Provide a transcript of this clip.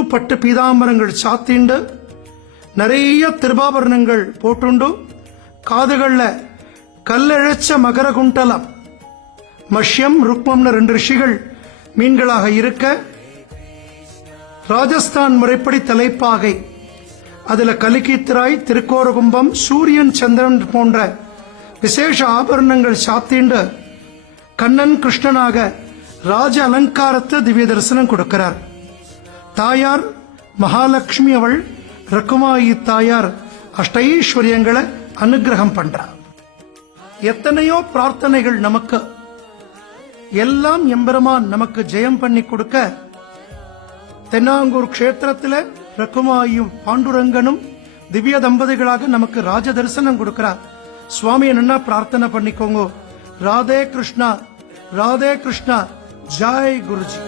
புது பட்டு பீதாம்பரங்கள் சாத்திண்டு நிறைய திருபாபரணங்கள் போட்டுண்டு காதுகள்ல கல்லெழச்ச மகர குண்டலம் மஷ்யம் ருக்மம்னு 2 ரிஷிகள் மீன்களாக இருக்க, ராஜஸ்தான் முறைப்படி தலைப்பாகை, அதுல கலிக்கித்திராய், திருக்கோரகும்பம், சூரியன், சந்திரன் போன்ற விசேஷ ஆபரணங்கள் சாத்திண்டு கண்ணன் கிருஷ்ணனாக ராஜ அலங்காரத்தை திவ்ய தரிசனம் கொடுக்கிறார். தாயார் மகாலட்சுமி அவள் ரகுமாயி தாயார் அஷ்டைஸ்வரியங்களை அனுகிரகம் பண்றார். எத்தனையோ பிரார்த்தனைகள் நமக்கு, எல்லாம் எம்பெருமான் நமக்கு ஜெயம் பண்ணி கொடுக்க, தென்னாங்கூர் கஷேத்திரத்தில் ரகுமாயும் பாண்டுரங்கனும் திவ்ய தம்பதிகளாக நமக்கு ராஜ தரிசனம் கொடுக்கிறார். சுவாமி என்ன பிரார்த்தனை பண்ணிக்கோங்க. ராதே கிருஷ்ணா, ராதே கிருஷ்ணா, ஜாய் குருஜி.